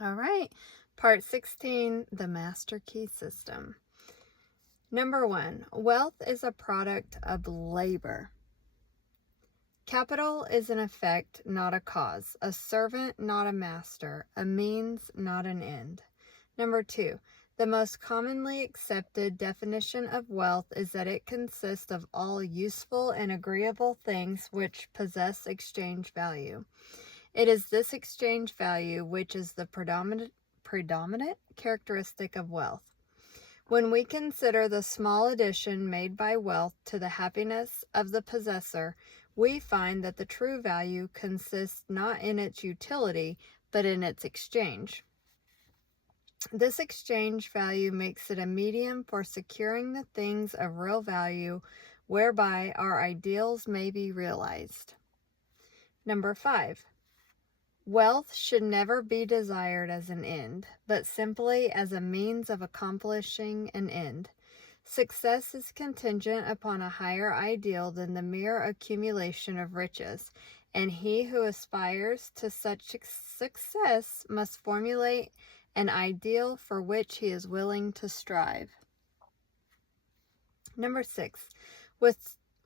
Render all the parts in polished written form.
All right. Part 16, the Master Key System. Number 1, wealth is a product of labor. Capital is an effect, not a cause, a servant, not a master, a means, not an end. Number 2, the most commonly accepted definition of wealth is that it consists of all useful and agreeable things which possess exchange value. It is this exchange value which is the predominant characteristic of wealth. When we consider the small addition made by wealth to the happiness of the possessor, we find that the true value consists not in its utility, but in its exchange. This exchange value makes it a medium for securing the things of real value whereby our ideals may be realized. Number 5. Wealth should never be desired as an end, but simply as a means of accomplishing an end. Success is contingent upon a higher ideal than the mere accumulation of riches, and he who aspires to such success must formulate an ideal for which he is willing to strive. Number 6.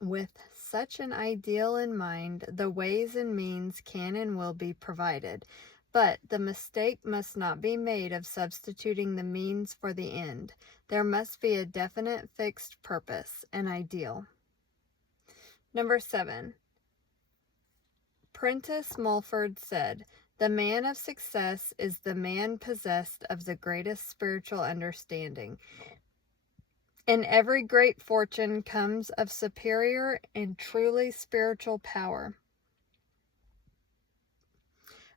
With such an ideal in mind, the ways and means can and will be provided, but the mistake must not be made of substituting the means for the end. There must be a definite fixed purpose, an ideal. Number 7. Prentice Mulford said, "The man of success is the man possessed of the greatest spiritual understanding. And every great fortune comes of superior and truly spiritual power."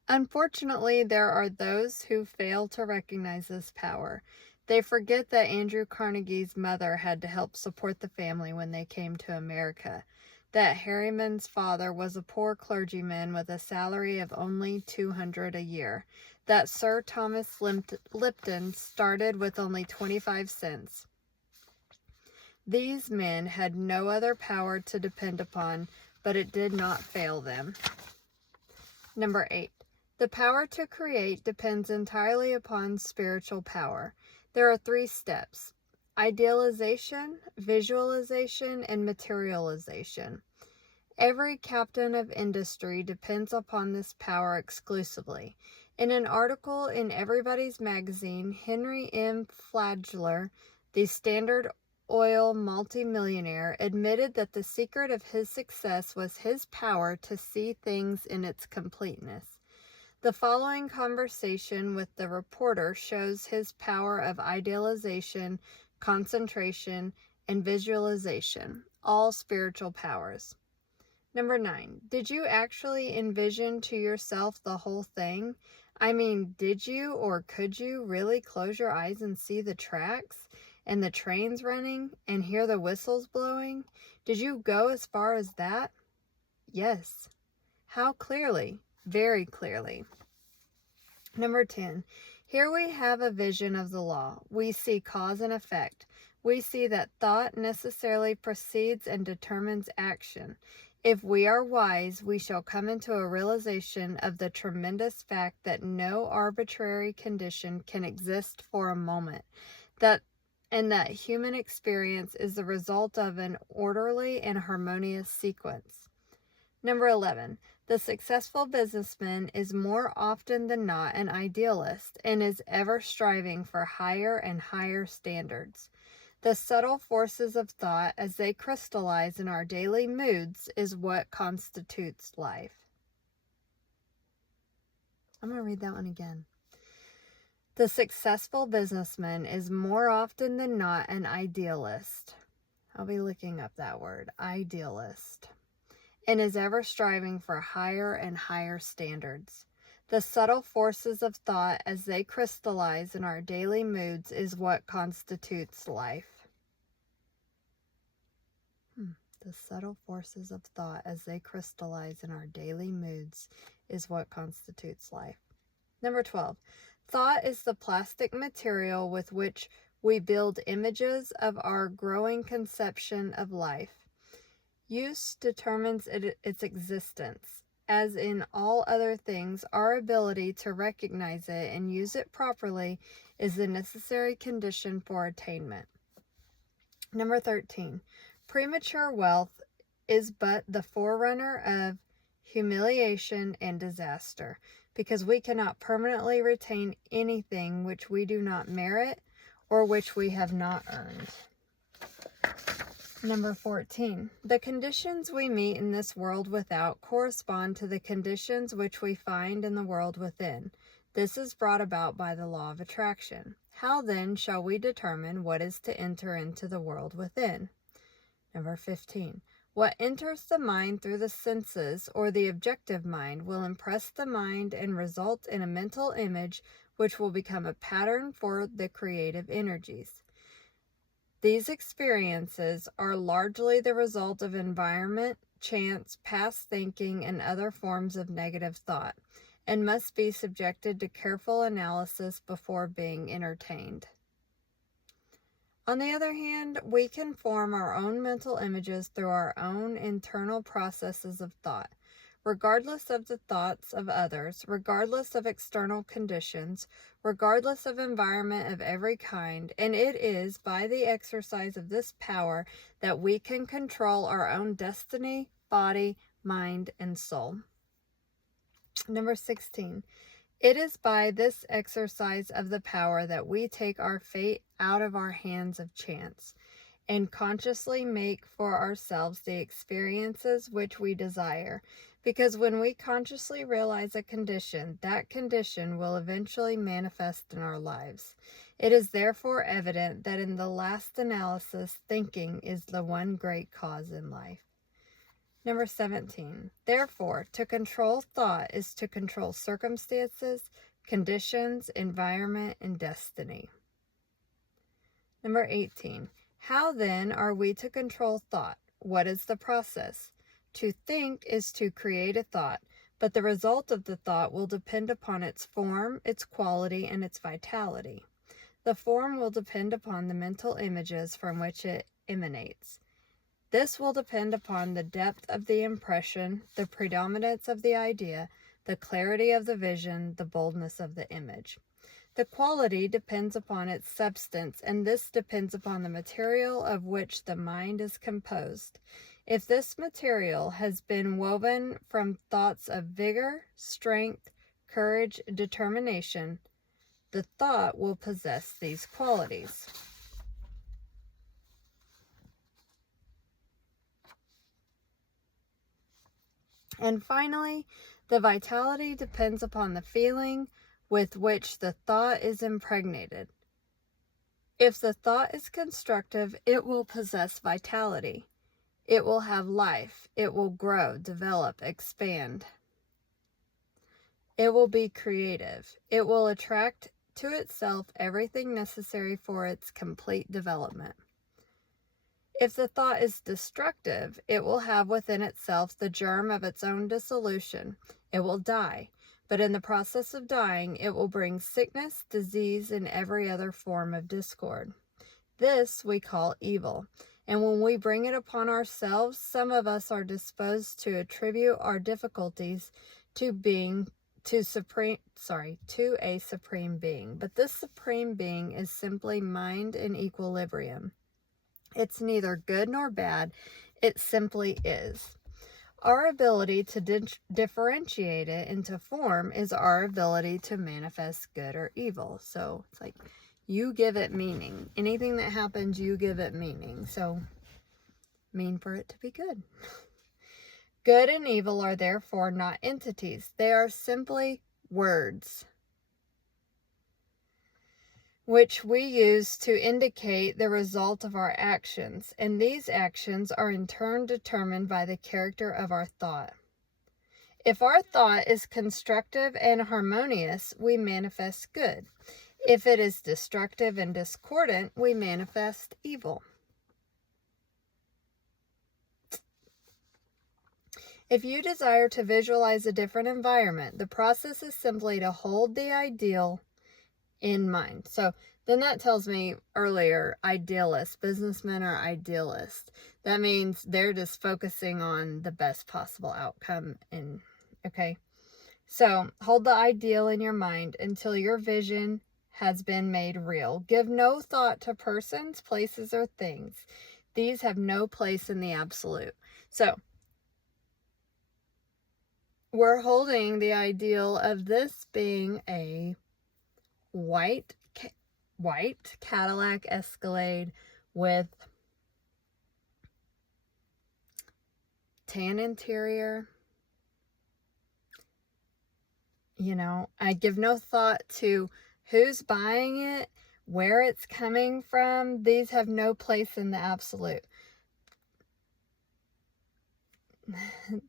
Unfortunately, there are those who fail to recognize this power. They forget that Andrew Carnegie's mother had to help support the family when they came to America, that Harriman's father was a poor clergyman with a salary of only $200 a year, that Sir Thomas Lipton started with only 25 cents. These men had no other power to depend upon, but it did not fail them. Number 8. The power to create depends entirely upon spiritual power. There are 3 steps: idealization, visualization, and materialization. Every captain of industry depends upon this power exclusively. In an article in Everybody's Magazine, Henry M. Flagler, the Standard Oil multimillionaire, admitted that the secret of his success was his power to see things in its completeness. The following conversation with the reporter shows his power of idealization, concentration, and visualization, all spiritual powers. Number 9. Did you actually envision to yourself the whole thing? I mean, did you or could you really close your eyes and see the tracks and the trains running and hear the whistles blowing? Did you go as far as that? Yes. How clearly? Very clearly. Number 10. Here we have a vision of the law. We see cause and effect. We see that thought necessarily precedes and determines action. If we are wise, we shall come into a realization of the tremendous fact that no arbitrary condition can exist for a moment, and that human experience is the result of an orderly and harmonious sequence. Number 11. The successful businessman is more often than not an idealist and is ever striving for higher and higher standards. The subtle forces of thought, as they crystallize in our daily moods, is what constitutes life. I'm going to read that one again. The successful businessman is more often than not an idealist. I'll be looking up that word, idealist, and is ever striving for higher and higher standards. The subtle forces of thought, as they crystallize in our daily moods, is what constitutes life. The subtle forces of thought, as they crystallize in our daily moods, is what constitutes life. Number 12. Thought is the plastic material with which we build images of our growing conception of life. Use determines its existence. as in all other things, our ability to recognize it and use it properly is the necessary condition for attainment. Number 13, premature wealth is but the forerunner of humiliation and disaster, because we cannot permanently retain anything which we do not merit or which we have not earned. Number 14, the conditions we meet in this world without correspond to the conditions which we find in the world within. This is brought about by the law of attraction. How then shall we determine what is to enter into the world within? Number 15, what enters the mind through the senses or the objective mind will impress the mind and result in a mental image which will become a pattern for the creative energies. These experiences are largely the result of environment, chance, past thinking, and other forms of negative thought, and must be subjected to careful analysis before being entertained. On the other hand, we can form our own mental images through our own internal processes of thought. Regardless of the thoughts of others, regardless of external conditions, regardless of environment of every kind, and it is by the exercise of this power that we can control our own destiny, body, mind, and soul. Number 16, it is by this exercise of the power that we take our fate out of our hands of chance and consciously make for ourselves the experiences which we desire. Because when we consciously realize a condition, that condition will eventually manifest in our lives. It is therefore evident that in the last analysis, thinking is the one great cause in life. Number 17, therefore, to control thought is to control circumstances, conditions, environment, and destiny. Number 18, how then are we to control thought? What is the process? To think is to create a thought, but the result of the thought will depend upon its form, its quality, and its vitality. The form will depend upon the mental images from which it emanates. This will depend upon the depth of the impression, the predominance of the idea, the clarity of the vision, the boldness of the image. The quality depends upon its substance, and this depends upon the material of which the mind is composed. If this material has been woven from thoughts of vigor, strength, courage, determination, the thought will possess these qualities. And finally, the vitality depends upon the feeling with which the thought is impregnated. If the thought is constructive, it will possess vitality. It will have life. It will grow, develop, expand. It will be creative. It will attract to itself everything necessary for its complete development. If the thought is destructive, it will have within itself the germ of its own dissolution. It will die, but in the process of dying, it will bring sickness, disease, and every other form of discord. This we call evil. And when we bring it upon ourselves, some of us are disposed to attribute our difficulties to a supreme being. But this supreme being is simply mind in equilibrium. It's neither good nor bad. It simply is. Our ability to differentiate it into form is our ability to manifest good or evil. So it's like, you give it meaning. Anything that happens, you give it meaning. So, mean for it to be good. Good and evil are therefore not entities. They are simply words, which we use to indicate the result of our actions. And these actions are in turn determined by the character of our thought. If our thought is constructive and harmonious, we manifest good. If it is destructive and discordant, we manifest evil. If you desire to visualize a different environment, the process is simply to hold the ideal in mind. So then that tells me earlier, idealists, businessmen are idealists. That means they're just focusing on the best possible outcome in Okay? So, hold the ideal in your mind until your vision has been made real. Give no thought to persons, places, or things. These have no place in the absolute. So, we're holding the ideal of this being a white Cadillac Escalade with tan interior. You know, I give no thought to who's buying it, where it's coming from. These have no place in the absolute.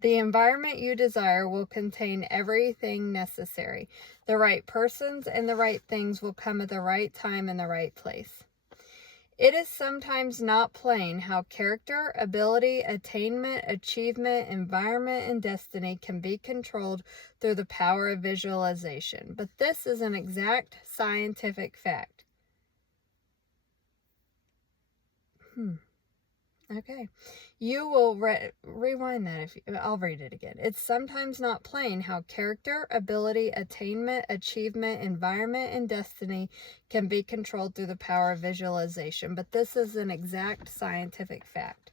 The environment you desire will contain everything necessary. The right persons and the right things will come at the right time and the right place. It is sometimes not plain how character, ability, attainment, achievement, environment, and destiny can be controlled through the power of visualization. But this is an exact scientific fact. Okay. You will rewind that I'll read it again. It's sometimes not plain how character, ability, attainment, achievement, environment, and destiny can be controlled through the power of visualization, but this is an exact scientific fact.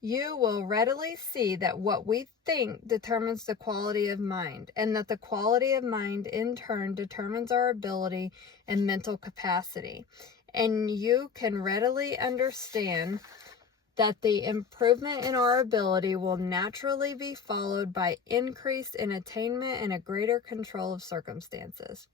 You will readily see that what we think determines the quality of mind, and that the quality of mind in turn determines our ability and mental capacity. And you can readily understand that the improvement in our ability will naturally be followed by increase in attainment and a greater control of circumstances.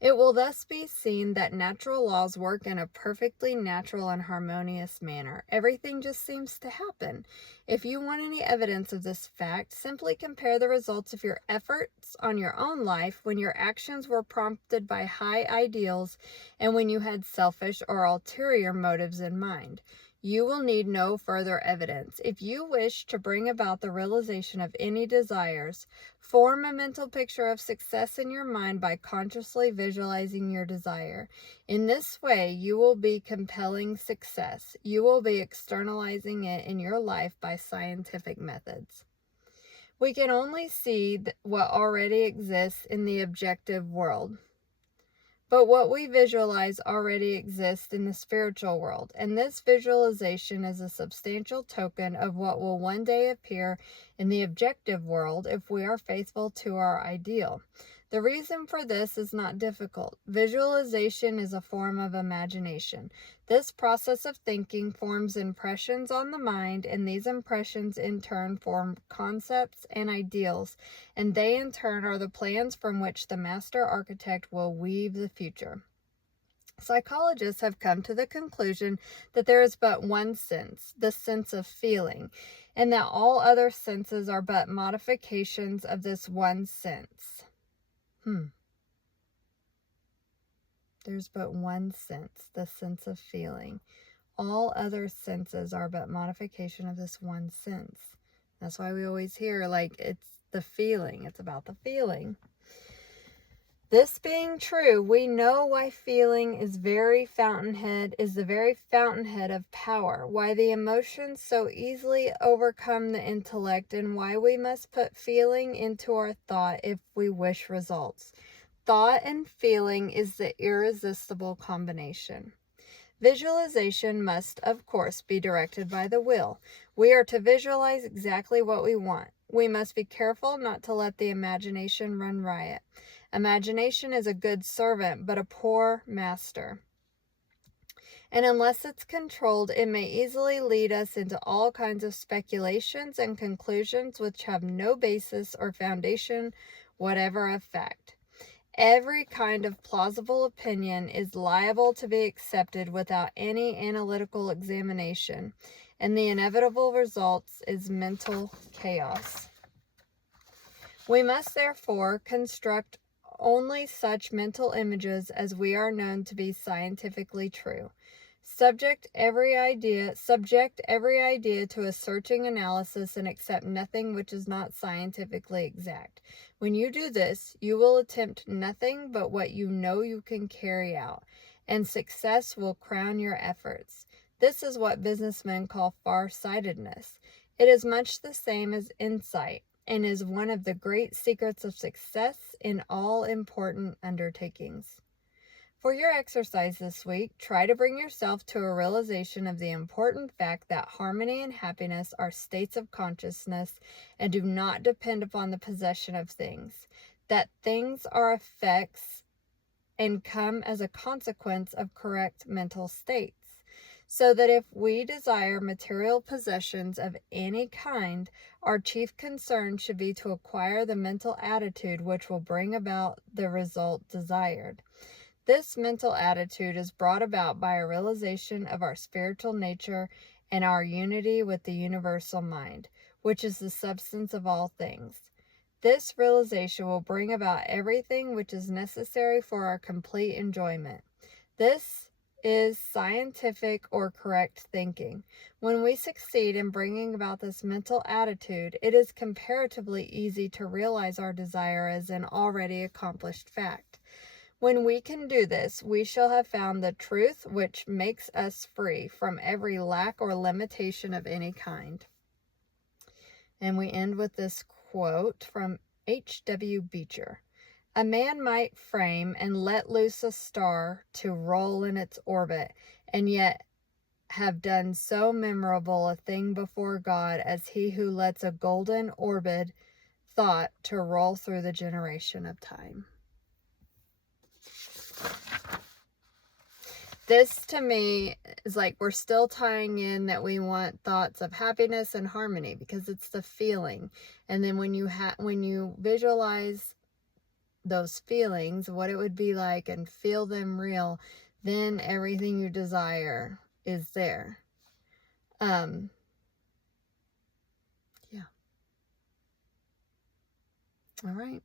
It will thus be seen that natural laws work in a perfectly natural and harmonious manner. Everything just seems to happen. If you want any evidence of this fact, simply compare the results of your efforts on your own life when your actions were prompted by high ideals and when you had selfish or ulterior motives in mind. You will need no further evidence. If you wish to bring about the realization of any desires, form a mental picture of success in your mind by consciously visualizing your desire. In this way, you will be compelling success. You will be externalizing it in your life by scientific methods. We can only see what already exists in the objective world. But what we visualize already exists in the spiritual world, and this visualization is a substantial token of what will one day appear in the objective world if we are faithful to our ideal. The reason for this is not difficult. Visualization is a form of imagination. This process of thinking forms impressions on the mind, and these impressions in turn form concepts and ideals, and they in turn are the plans from which the master architect will weave the future. Psychologists have come to the conclusion that there is but one sense, the sense of feeling, and that all other senses are but modifications of this one sense. There's but one sense, the sense of feeling. All other senses are but modification of this one sense. That's why we always hear, like, it's the feeling. It's about the feeling. This being true, we know why feeling is the very fountainhead of power, why the emotions so easily overcome the intellect, and why we must put feeling into our thought if we wish results. Thought and feeling is the irresistible combination. Visualization must, of course, be directed by the will. We are to visualize exactly what we want. We must be careful not to let the imagination run riot. Imagination is a good servant, but a poor master. And unless it's controlled, it may easily lead us into all kinds of speculations and conclusions which have no basis or foundation whatever of fact. Every kind of plausible opinion is liable to be accepted without any analytical examination, and the inevitable result is mental chaos. We must therefore construct only such mental images as we are known to be scientifically true. Subject every idea to a searching analysis and accept nothing which is not scientifically exact. When you do this, you will attempt nothing but what you know you can carry out, and success will crown your efforts. This is what businessmen call far-sightedness. It is much the same as insight. and is one of the great secrets of success in all important undertakings. For your exercise this week, try to bring yourself to a realization of the important fact that harmony and happiness are states of consciousness and do not depend upon the possession of things, that things are effects and come as a consequence of correct mental states. So that if we desire material possessions of any kind, our chief concern should be to acquire the mental attitude which will bring about the result desired. This mental attitude is brought about by a realization of our spiritual nature and our unity with the universal mind, which is the substance of all things. This realization will bring about everything which is necessary for our complete enjoyment. This is scientific or correct thinking. When we succeed in bringing about this mental attitude, it is comparatively easy to realize our desire as an already accomplished fact. When we can do this, we shall have found the truth which makes us free from every lack or limitation of any kind. And we end with this quote from H.W. Beecher. A man might frame and let loose a star to roll in its orbit, and yet have done so memorable a thing before God as he who lets a golden orbed thought to roll through the generation of time. This to me is like we're still tying in that we want thoughts of happiness and harmony because it's the feeling. And then when you visualize those feelings, what it would be like, and feel them real, then everything you desire is there. Yeah. All right.